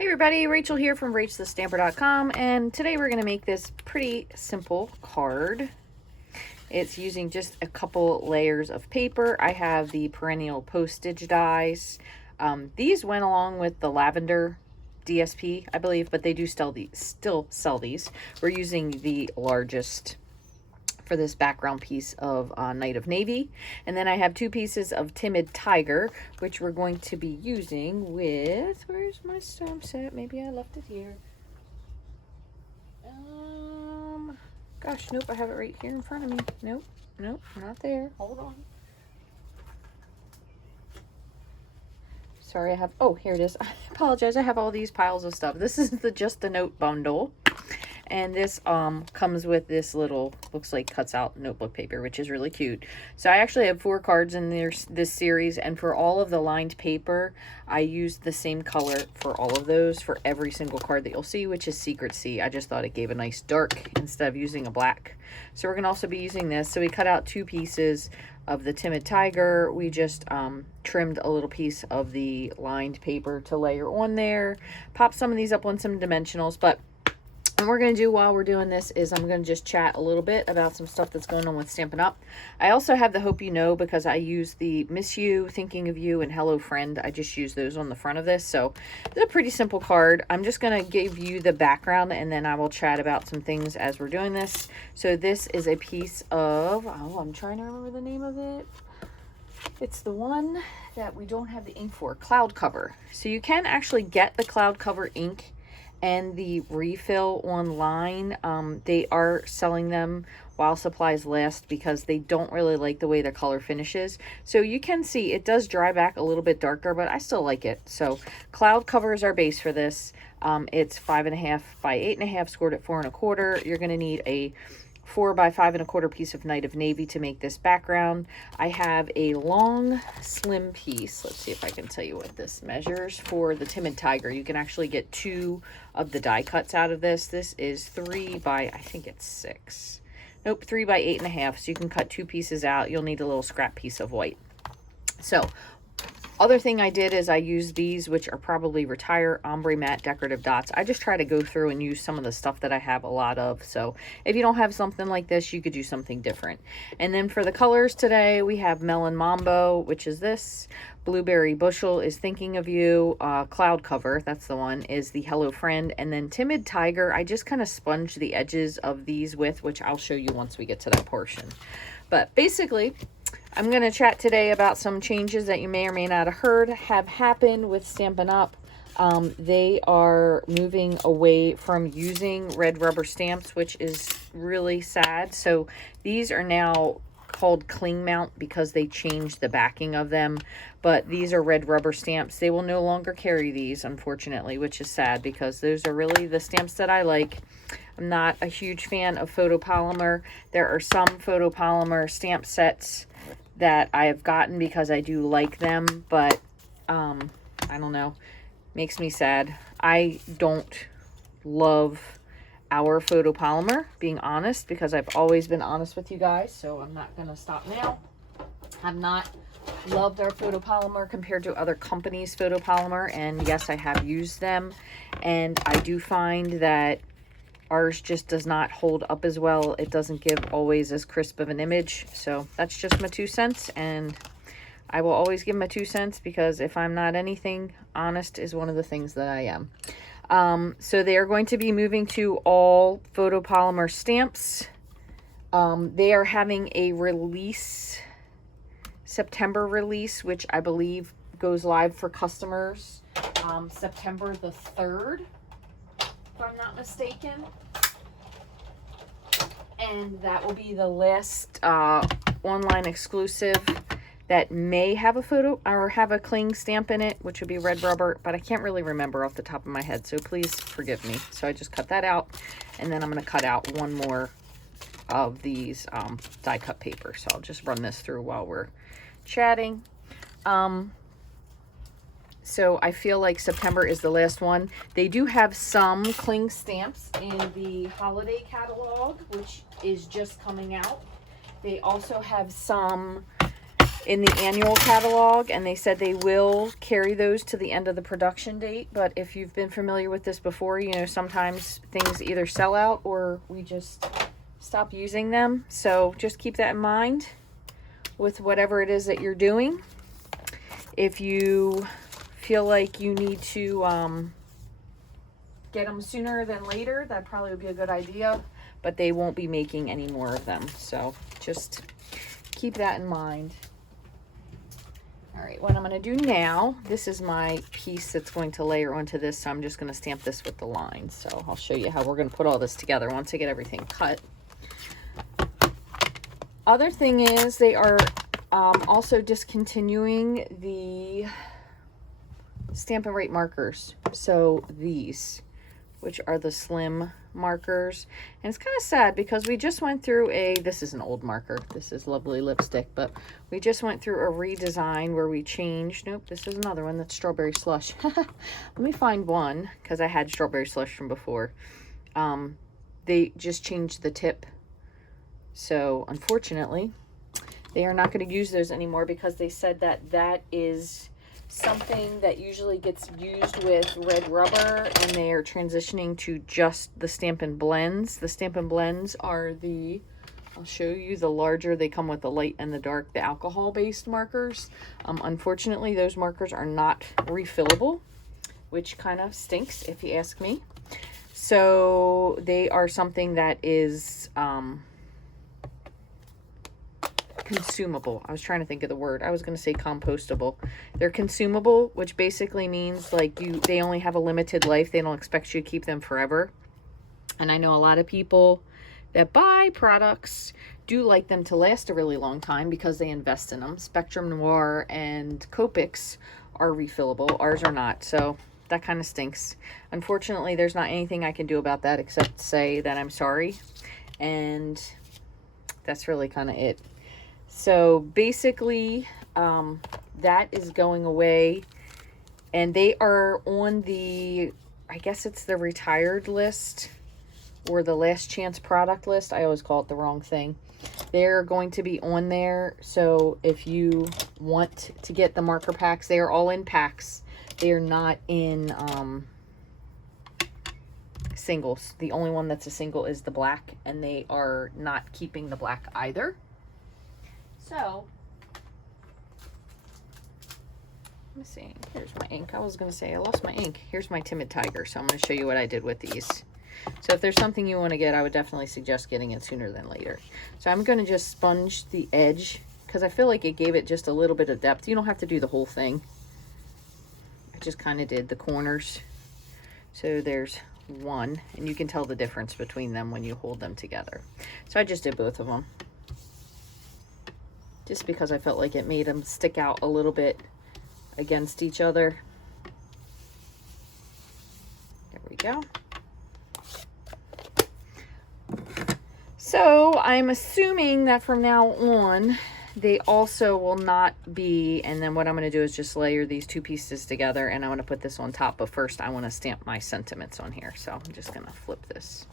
Hey everybody, Rachel here from Rachthestamper.com, and today we're going to make this pretty simple card. It's using just a couple layers of paper. I have the perennial postage dies. These went along with the lavender DSP, I believe, but they do still sell these. We're using the largest for this background piece of Night of Navy. And then I have two pieces of Timid Tiger, which we're going to be using with, where's my stamp set? Maybe I left it here. Gosh, nope, I have it right here in front of me. Nope, not there. Hold on. Sorry, I have, oh, here it is. I apologize, I have all these piles of stuff. This is just the note bundle. And this comes with this little, looks like cuts out notebook paper, which is really cute. So I actually have 4 cards in this series, and for all of the lined paper, I used the same color for all of those for every single card that you'll see, which is Secret Sea. I just thought it gave a nice dark instead of using a black. So we're going to also be using this. So we cut out 2 pieces of the Timid Tiger. We just trimmed a little piece of the lined paper to layer on there. Pop some of these up on some dimensionals, but what we're going to do while we're doing this is I'm going to just chat a little bit about some stuff that's going on with Stampin' Up. I also have the Hope You Know because I use the Miss You, Thinking of You, and Hello Friend. I just use those on the front of this. So it's a pretty simple card. I'm just going to give you the background and then I will chat about some things as we're doing this. So this is a piece of, oh, I'm trying to remember the name of it. It's the one that we don't have the ink for, Cloud Cover. So you can actually get the Cloud Cover ink and the refill online. They are selling them while supplies last because they don't really like the way the color finishes. So you can see it does dry back a little bit darker, but I still like it. So Cloud Cover is our base for this. It's 5.5 by 8.5, scored at 4 1/4. You're going to need a 4 by 5 1/4 piece of Night of Navy to make this background. I have a long slim piece. Let's see if I can tell you what this measures for the Timid Tiger. You can actually get 2 of the die cuts out of this. This is 3 by, I think it's 6. Nope, 3 by 8.5. So you can cut 2 pieces out. You'll need a little scrap piece of white. So other thing I did is I used these, which are probably Retire Ombre Matte Decorative Dots. I just try to go through and use some of the stuff that I have a lot of. So if you don't have something like this, you could do something different. And then for the colors today, we have Melon Mambo, which is this. Blueberry Bushel is Thinking of You. Cloud Cover, that's the one, is the Hello Friend. And then Timid Tiger, I just kind of sponged the edges of these with, which I'll show you once we get to that portion. But basically, I'm going to chat today about some changes that you may or may not have happened with Stampin' Up. They are moving away from using red rubber stamps, which is really sad. So these are now called Cling Mount because they changed the backing of them. But these are red rubber stamps. They will no longer carry these, unfortunately, which is sad because those are really the stamps that I like. I'm not a huge fan of photopolymer. There are some photopolymer stamp sets that I have gotten because I do like them, but I don't know, makes me sad. I don't love our photopolymer, being honest, because I've always been honest with you guys, so I'm not gonna stop now. I've not loved our photopolymer compared to other companies' photopolymer, and yes, I have used them, and I do find that ours just does not hold up as well. It doesn't give always as crisp of an image. So that's just my 2 cents. And I will always give my 2 cents because if I'm not anything, honest is one of the things that I am. So they are going to be moving to all photopolymer stamps. They are having a release, September release, which I believe goes live for customers September the 3rd. If I'm not mistaken, and that will be the last online exclusive that may have a photo or have a cling stamp in it, which would be red rubber, but I can't really remember off the top of my head, so please forgive me. So I just cut that out, and then I'm going to cut out one more of these die cut paper. So I'll just run this through while we're chatting. So I feel like September is the last one. They do have some cling stamps in the holiday catalog, which is just coming out. They also have some in the annual catalog, and they said they will carry those to the end of the production date. But if you've been familiar with this before, you know, sometimes things either sell out or we just stop using them. So just keep that in mind with whatever it is that you're doing. If you feel like you need to get them sooner than later, that probably would be a good idea, but they won't be making any more of them. So just keep that in mind. All right, what I'm going to do now, this is my piece that's going to layer onto this, so I'm just going to stamp this with the lines. So I'll show you how we're going to put all this together once I get everything cut. Other thing is they are also discontinuing the Stampin' Rite markers. So these, which are the slim markers, and it's kind of sad because we just went through this is an old marker, this is lovely lipstick, but we just went through a redesign where we changed, nope, this is another one, that's strawberry slush. Let me find one because I had strawberry slush from before. They just changed the tip, so unfortunately they are not going to use those anymore because they said that that is something that usually gets used with red rubber, and they are transitioning to just the Stampin' Blends. The Stampin' Blends are the, I'll show you, the larger, they come with the light and the dark, the alcohol-based markers. Unfortunately, those markers are not refillable, which kind of stinks if you ask me. So they are something that is consumable. I was trying to think of the word. I was going to say compostable. They're consumable, which basically means like they only have a limited life. They don't expect you to keep them forever. And I know a lot of people that buy products do like them to last a really long time because they invest in them. Spectrum Noir and Copics are refillable. Ours are not. So that kind of stinks. Unfortunately, there's not anything I can do about that except say that I'm sorry. And that's really kind of it. So basically, that is going away, and they are on the, I guess it's the retired list or the last chance product list. I always call it the wrong thing. They're going to be on there. So if you want to get the marker packs, they are all in packs. They are not in singles. The only one that's a single is the black, and they are not keeping the black either. So, let me see. Here's my ink. I was going to say I lost my ink. Here's my Timid Tiger. So I'm going to show you what I did with these. So if there's something you want to get, I would definitely suggest getting it sooner than later. So I'm going to just sponge the edge because I feel like it gave it just a little bit of depth. You don't have to do the whole thing. I just kind of did the corners. So there's one, and you can tell the difference between them when you hold them together. So I just did both of them, just because I felt like it made them stick out a little bit against each other. There we go. So I'm assuming that from now on, they also will not be, and then what I'm going to do is just layer these two pieces together, and I'm going to put this on top, but first I want to stamp my sentiments on here. So I'm just going to flip this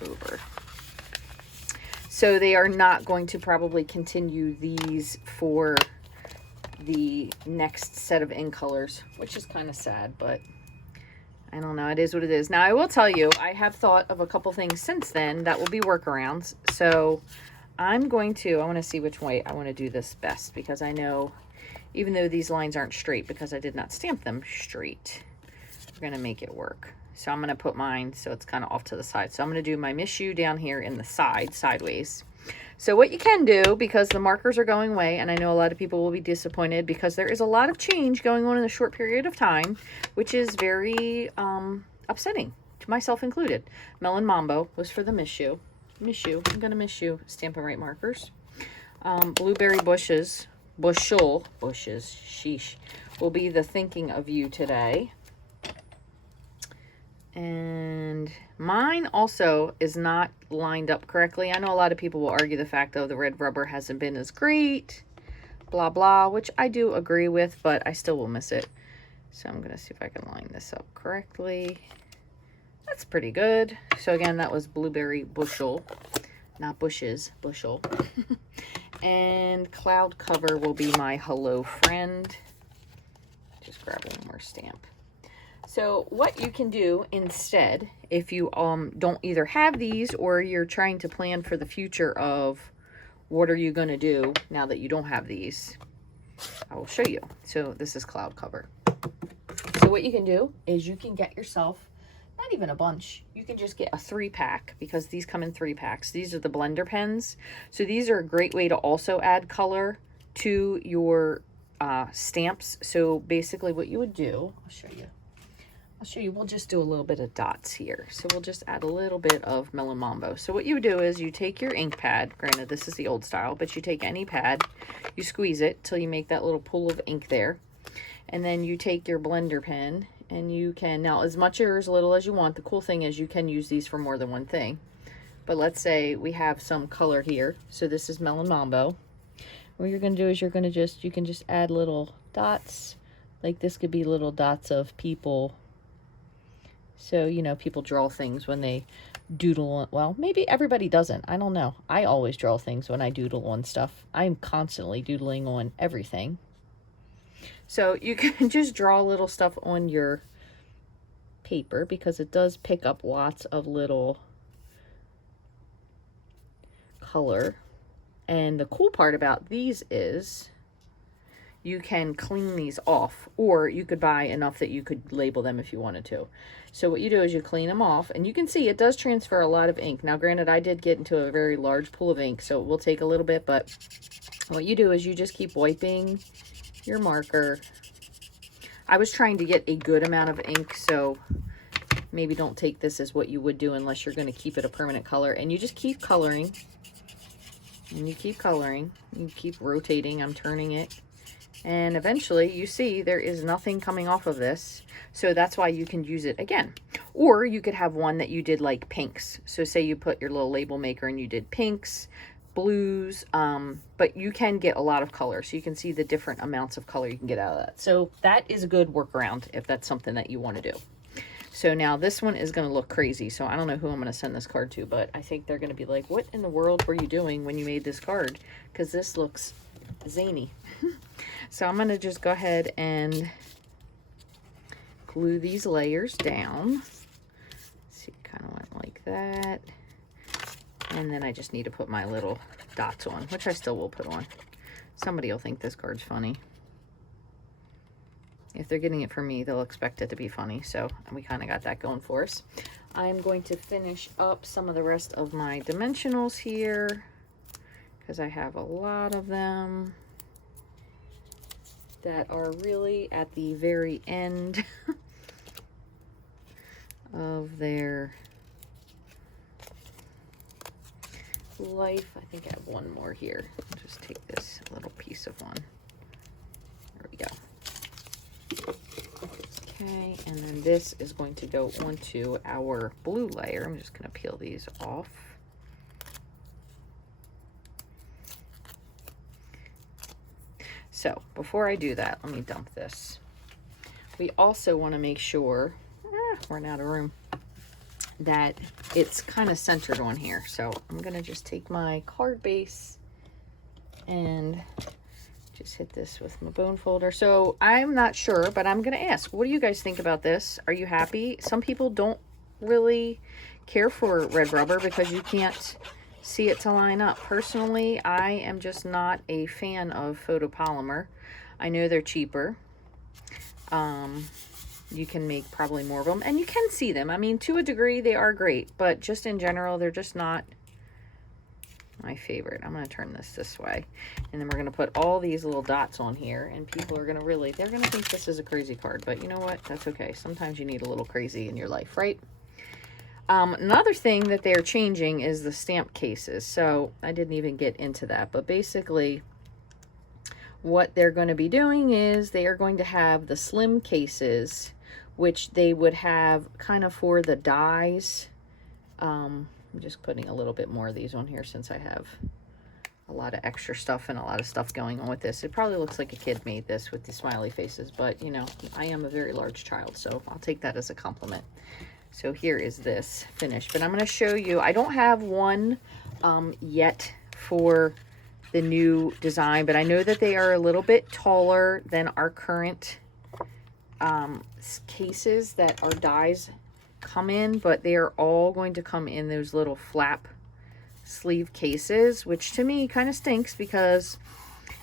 over. So they are not going to probably continue these for the next set of ink colors, which is kind of sad, but I don't know. It is what it is. Now, I will tell you, I have thought of a couple things since then that will be workarounds. So I want to see which way I want to do this best, because I know, even though these lines aren't straight because I did not stamp them straight, we're going to make it work. So I'm going to put mine so it's kind of off to the side. So I'm going to do my Miss You down here in the side, sideways. So what you can do, because the markers are going away, and I know a lot of people will be disappointed because there is a lot of change going on in a short period of time, which is very upsetting, to myself included. Melon Mambo was for the Miss You. Miss You. I'm going to miss you, Stampin' Rite markers. Blueberry bushes, sheesh, will be the Thinking of You today. And mine also is not lined up correctly. I know a lot of people will argue the fact, though, the red rubber hasn't been as great, blah, blah, which I do agree with, but I still will miss it. So I'm going to see if I can line this up correctly. That's pretty good. So again, that was Blueberry Bushel, not bushes, bushel. And Cloud Cover will be my Hello Friend. Just grab one more stamp. So what you can do instead, if you don't either have these or you're trying to plan for the future of what are you going to do now that you don't have these, I will show you. So this is Cloud Cover. So what you can do is you can get yourself, not even a bunch, you can just get a 3-pack because these come in 3-packs. These are the blender pens. So these are a great way to also add color to your stamps. So basically what you would do, I'll show you, we'll just do a little bit of dots here. So we'll just add a little bit of Mellow Mambo. So what you would do is you take your ink pad, granted this is the old style, but you take any pad, you squeeze it till you make that little pool of ink there. And then you take your blender pen and you can, now as much or as little as you want, the cool thing is you can use these for more than one thing. But let's say we have some color here. So this is Mellow Mambo. What you're going to do is you can just add little dots. Like this could be little dots of people. So, you know, people draw things when they doodle. Well, maybe everybody doesn't. I don't know. I always draw things when I doodle on stuff. I'm constantly doodling on everything. So you can just draw little stuff on your paper because it does pick up lots of little color. And the cool part about these is you can clean these off, or you could buy enough that you could label them if you wanted to. So what you do is you clean them off, and you can see it does transfer a lot of ink. Now granted, I did get into a very large pool of ink, so it will take a little bit, but what you do is you just keep wiping your marker. I was trying to get a good amount of ink, so maybe don't take this as what you would do unless you're going to keep it a permanent color. And you just keep coloring, and you keep coloring, you keep rotating. I'm turning it. And eventually you see there is nothing coming off of this. So that's why you can use it again. Or you could have one that you did like pinks. So say you put your little label maker and you did pinks, blues, but you can get a lot of color. So you can see the different amounts of color you can get out of that. So that is a good workaround if that's something that you want to do. So now this one is going to look crazy. So I don't know who I'm going to send this card to, but I think they're going to be like, what in the world were you doing when you made this card? Because this looks zany. So I'm going to just go ahead and glue these layers down. See, kind of went like that. And then I just need to put my little dots on, which I still will put on. Somebody will think this card's funny. If they're getting it from me, they'll expect it to be funny. So we kind of got that going for us. I'm going to finish up some of the rest of my dimensionals here because I have a lot of them that are really at the very end of their life. I think I have one more here. I'll just take this little piece of one. There we go. Okay, and then this is going to go onto our blue layer. I'm just going to peel these off. So before I do that, let me dump this. We also want to make sure, we're out of room, that it's kind of centered on here. So I'm going to just take my card base and just hit this with my bone folder. So I'm not sure, but I'm going to ask, what do you guys think about this? Are you happy? Some people don't really care for red rubber because you can't see it to line up. Personally, I am just not a fan of photopolymer. I know they're cheaper. You can make probably more of them, and you can see them. I mean, to a degree, they are great, but just in general, they're just not my favorite. I'm going to turn this way, and then we're going to put all these little dots on here, and people are going to really, they're going to think this is a crazy card, but you know what? That's okay. Sometimes you need a little crazy in your life, right? Another thing that they're changing is the stamp cases. So I didn't even get into that, but basically what they're going to be doing is they are going to have the slim cases, which they would have kind of for the dies. I'm just putting a little bit more of these on here since I have a lot of extra stuff and a lot of stuff going on with this. It probably looks like a kid made this with the smiley faces, but you know, I am a very large child, so I'll take that as a compliment. So here is this finished, but I'm going to show you, I don't have one yet for the new design, but I know that they are a little bit taller than our current cases that our dies come in, but they are all going to come in those little flap sleeve cases, which to me kind of stinks because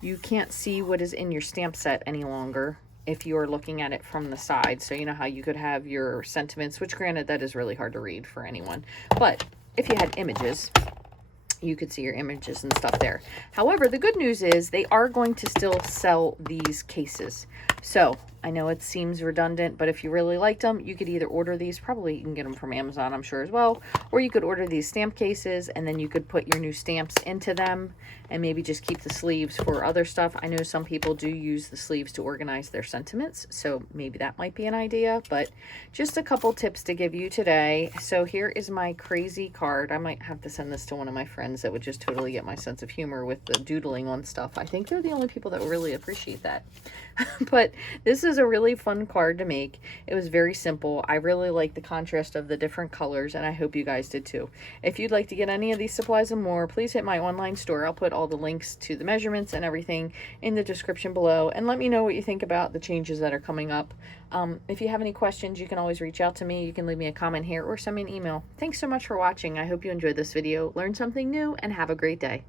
you can't see what is in your stamp set any longer if you are looking at it from the side. So you know how you could have your sentiments, which granted that is really hard to read for anyone, but if you had images, you could see your images and stuff there. However, the good news is they are going to still sell these cases. So I know it seems redundant, but if you really liked them, you could either order these, probably you can get them from Amazon, I'm sure as well, or you could order these stamp cases and then you could put your new stamps into them and maybe just keep the sleeves for other stuff. I know some people do use the sleeves to organize their sentiments, so maybe that might be an idea, but just a couple tips to give you today. So here is my crazy card. I might have to send this to one of my friends that would just totally get my sense of humor with the doodling on stuff. I think they're the only people that really appreciate that. But this is a really fun card to make. It was very simple. I really like the contrast of the different colors, and I hope you guys did too. If you'd like to get any of these supplies and more, please hit my online store. I'll put all the links to the measurements and everything in the description below, and let me know what you think about the changes that are coming up. If you have any questions, you can always reach out to me. You can leave me a comment here or send me an email. Thanks so much for watching. I hope you enjoyed this video, learned something new, and have a great day.